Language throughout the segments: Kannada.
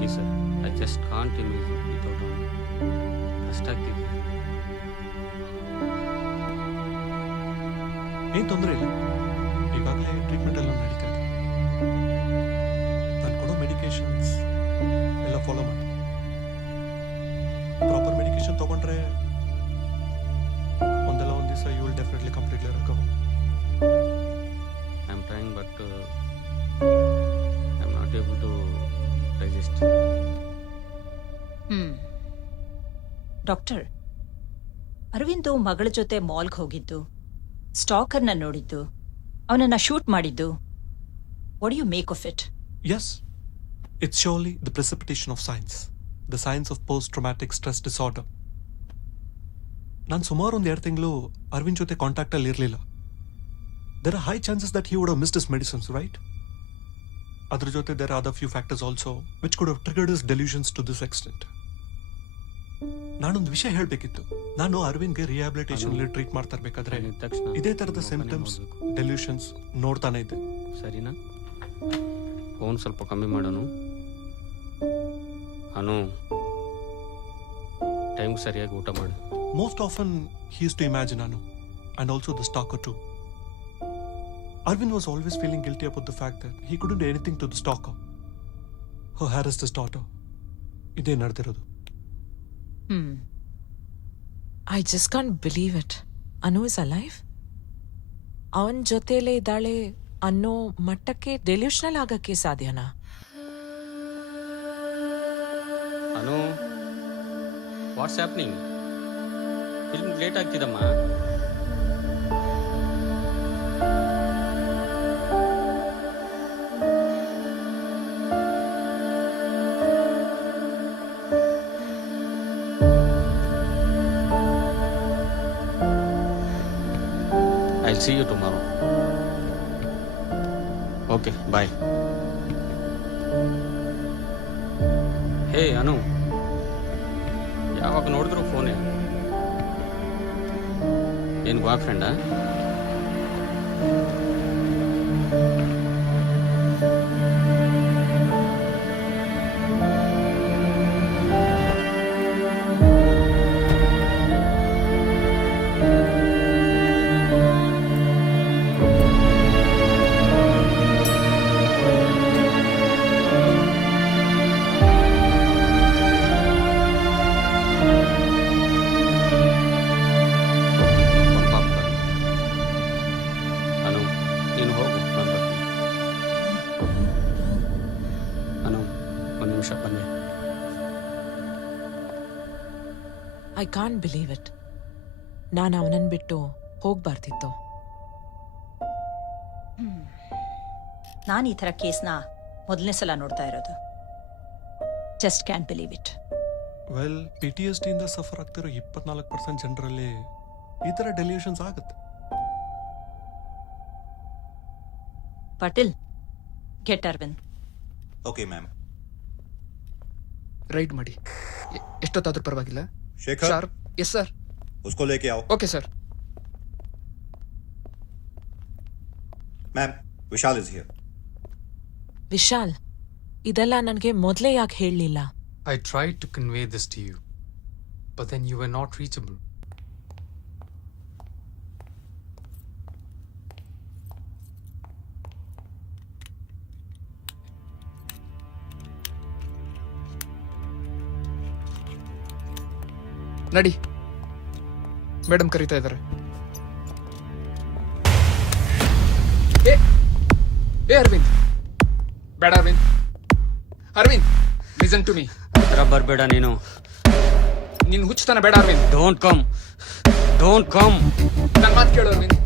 Lucky sir I just can't imagine without ಕಷ್ಟ ಆಗ್ತಿದೆ ಏನು ತೊಂದರೆ ಇಲ್ಲ? ಈಗಾಗಲೇ ಟ್ರೀಟ್ಮೆಂಟ್ ಎಲ್ಲ ನಡೀತಾ ಇದೆ. ನಾನು ಕೊಡೋ ಮೆಡಿಕೇಶನ್ಸ್ ಎಲ್ಲ ಫಾಲೋ ಮಾಡಿ. ಪ್ರಾಪರ್ ಮೆಡಿಕೇಶನ್ ತಗೊಂಡ್ರೆ ಒಂದಲ್ಲ ಒಂದು ದಿವಸ you will definitely completely recover I am trying but I am not able to digest hmm. Doctor Aravind ಮಗಳ ಜೊತೆ ಮಾಲ್ಗೆ ಹೋಗಿದ್ದು ಸ್ಟಾಕರ್ನ ನೋಡಿದ್ದು ಅವನನ್ನ ಶೂಟ್ ಮಾಡಿದ್ದು. What you make of it as it's surely the precipitation of signs the science of post traumatic stress disorder ನಾನು ಸುಮಾರು ಒಂದು ಎರಡು ತಿಂಗಳು ಅರವಿಂದ್ ಜೊತೆ ಕಾಂಟ್ಯಾಕ್ಟಲ್ಲಿ ಇರಲಿಲ್ಲ. There are high chances that he would miss missed medicines right ಅದ್ರ ಜೊತೆ there are the few factors also which could have triggered is delusions to this extent ನಾನೊಂದು ವಿಷಯ ಹೇಳಬೇಕಿತ್ತು. ನಾನು ಅರವಿಂದ್ಗೆ ರಿಹ್ಯಾಬಿಲಿಟೇಷನ್ ಟ್ರೀಟ್ ಮಾಡ್ತಾ ಇರ್ಬೇಕಾದ್ರೆ ಇದೇ ತರದ ಸಿಂಪ್ಟಮ್ಸ್. ಡೆಲ್ಯೂಷನ್ಸ್ ನೋಡ್ತಾನೆ ಇದ್ದೆ. ಸರಿನಾ? ಫೋನ್ ಸ್ವಲ್ಪ ಕಮ್ಮಿ ಮಾಡೋನು. ಅನು ಟೈಮ್ ಸರಿಯಾಗಿ ಊಟ ಮಾಡು. Most often he's to to imagine Anu, and also the stalker too. Arvind was always feeling guilty about the fact that he couldn't do anything to the stalker. Who harassed his daughter. ಇದೇ ನಡೆದಿರೋದು ಹ್ಮ್ I just can't believe it Anu is alive ಅವನ ಜೊತೆಯಲ್ಲೇ ಇದ್ದಾಳೆ ಅನ್ನೋ ಮಟ್ಟಕ್ಕೆ ಡೆಲ್ಯೂಷನಲ್ ಆಗಕ್ಕೆ ಸಾಧ್ಯನಾ Anu what's happening film late ಆಗ್ತಿದಮ್ಮ I you tomorrow. Okay, bye hey Anu ಯಾವಾಗ ನೋಡಿದ್ರು ಫೋನೇ ಏನು ಬಾಯ್ ಫ್ರೆಂಡಾ ಐ ಕಾನ್ ಬಿಲೀವ್ ಇಟ್ ನಾನು ಅವನನ್ನು ಬಿಟ್ಟು ಹೋಗ್ಬಾರ್ದಿತ್ತು. ನಾನು ಈ ಥರ ಕೇಸ್ನ ಮೊದಲನೇ ಸಲ ನೋಡ್ತಾ ಇರೋದು. Just can believe it well P T S ಟಿಯಿಂದ suffer ಆಗ್ತಿರೋ ಇಪ್ಪತ್ನಾಲ್ಕು ಪರ್ಸೆಂಟ್ ಜನರಲ್ಲಿ ಈ ಥರ ಡೆಲ್ಯೂಷನ್ಸ್ ಆಗುತ್ತೆ. Patil get Aravind okay ma'am raid ಮಾಡಿ. ಎ- ಎಷ್ಟೊತ್ತಾದ್ರೂ ಪರವಾಗಿಲ್ಲ. शेखर ಶಾರ್ಪ್ ಎಸ್ ಸರ್ उसको लेके आओ okay sir ma'am Vishal is here Vishal ಇದೆಲ್ಲ ನನಗೆ ಮೊದಲೇ ಯಾಕೆ ಹೇಳಲಿಲ್ಲ I tried to convey this to you, but then you were not reachable. ನಡಿ. ಮೇಡಮ್ ಕರೀತಾ ಇದ್ದಾರೆ. ಏ ಏ ಅರವಿಂದ್. ಬೇಡ Aravind. Aravind listen to me rubber ಬೇಡ ನೀನು. ನಿನ್ ಹುಚ್ಚತನ ಬೇಡ Aravind. Don't come don't come ನನ್ನ ಮಾತು ಕೇಳು ಅರವಿಂದ್.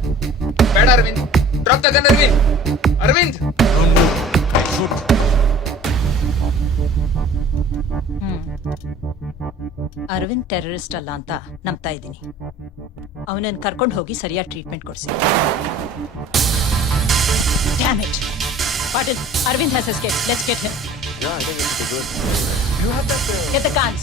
ಬೇಡ Aravind. Drop the gun Aravind. Aravind. Aravind terrorist ಅಲ್ಲ ಅಂತ ನಂಬ್ತಾ ಇದ್ದೀನಿ. ಅವನನ್ನ ಕರ್ಕೊಂಡು ಹೋಗಿ ಸರಿಯಾದ ಟ್ರೀಟ್ಮೆಂಟ್ ಕೊಡಿಸಿ. Damage. Patil Aravind has escape let's get him Get the guns.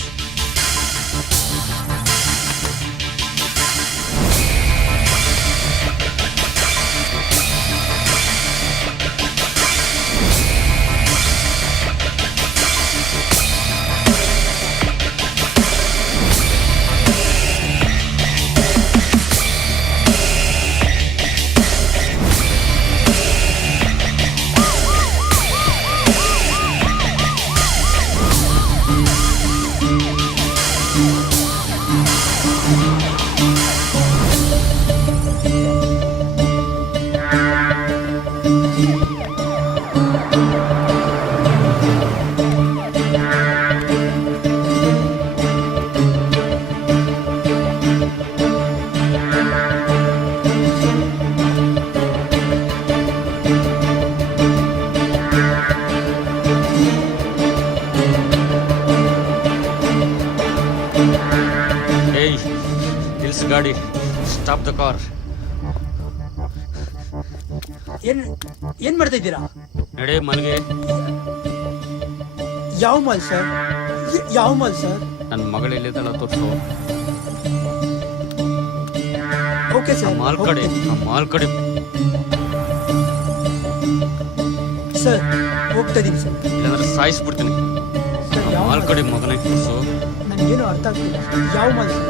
Stop the car ಏನ್ ಏನ್ ಮಾಡ್ತಾ ಇದ್ದೀರಾ? ನಡೆ ಮಲ್ಗೆ. ಯಾವ ಮಾಲ್ ಸರ್? ಯಾವ ಮಾಲ್ ಸರ್? ನನ್ನ ಮಗಳು ಎಲ್ಲಿದ್ದಾಳ ತೋರಿಸು. ಓಕೆ ಸರ್ ಮಾಲ್ ಕಡೆ ಆ ಮಾಲ್ ಕಡೆ. ಸರ್ ಹೋಗ್ತಾ ಇದೀನಿ ಸರ್ ಇಲ್ಲಾಂದ್ರೆ ಸಾಯಿಸ್ಬಿಡ್ತೀನಿ. ಮಾಲ್ ಕಡೆ ಮಗನೇ ತೋರಿಸು. ನನಗೇನು ಅರ್ಥ ಆಗ್ತಿಲ್ಲ ಯಾವ ಮಾಲ್ ಸರ್?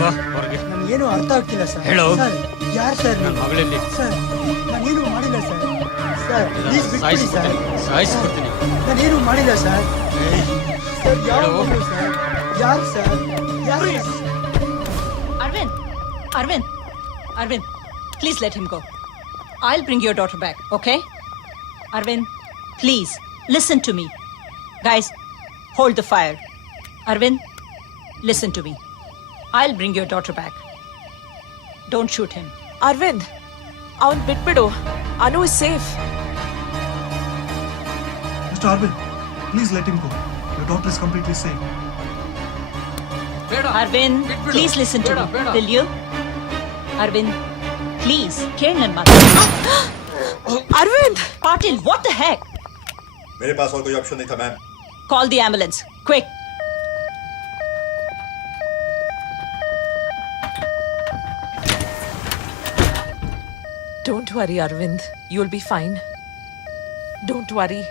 ಬಾ ಹೊರಗೆ ನನಗೇನು ಅರ್ಥ ಆಗ್ತಿಲ್ಲ ಸರ್ ಹೇಳು. ಸರ್ ಯಾರು ಸರ್ ನನ್ನ ನೀವು ಮಗಳಲ್ಲಿ ಸರ್ ನಾನೇನು ಮಾಡಿಲ್ಲ ಸರ್ ಸರ್ ಪ್ಲೀಸ್ ಬಿಟ್ಬಿಡಿ ಸರ್ ಸಾಯಿಸ್ಬಿಡ್ತೀನಿ ಸಾಯಿಸ್ಬಿಡ್ತೀನಿ ನಾನೇನು ಮಾಡಿಲ್ಲ ಸರ್ ಸರ್ ಯಾವ ಹೇಳು. ಮಗಳು ಸರ್ ಯಾರು ಸರ್ ಯಾರು Arvind! Arvind! Arvind, please let him go. I'll bring your daughter back, okay? Arvind, please, listen to me. Guys, hold the fire. Arvind, listen to me. I'll bring your daughter back. Don't shoot him. Arvind ಅವನ್ ಬಿಟ್ಬಿಡು Anu is safe Mr. Arvind, please let him go. Your daughter is completely safe. ಬೇಡ Arvind, ಬಿಟ್ಬಿಡು. please listen to ಬೇಡ, me. ಬೇಡ. Will you? Arvind, please, ಕೇಳ್ ನನ್ ಮಾತು. Arvind Patil, what the heck? मेरे पास और कोई ऑप्शन नहीं था ma'am Call the ambulance, quick. Don't worry, Arvind. You'll be fine. Don't worry.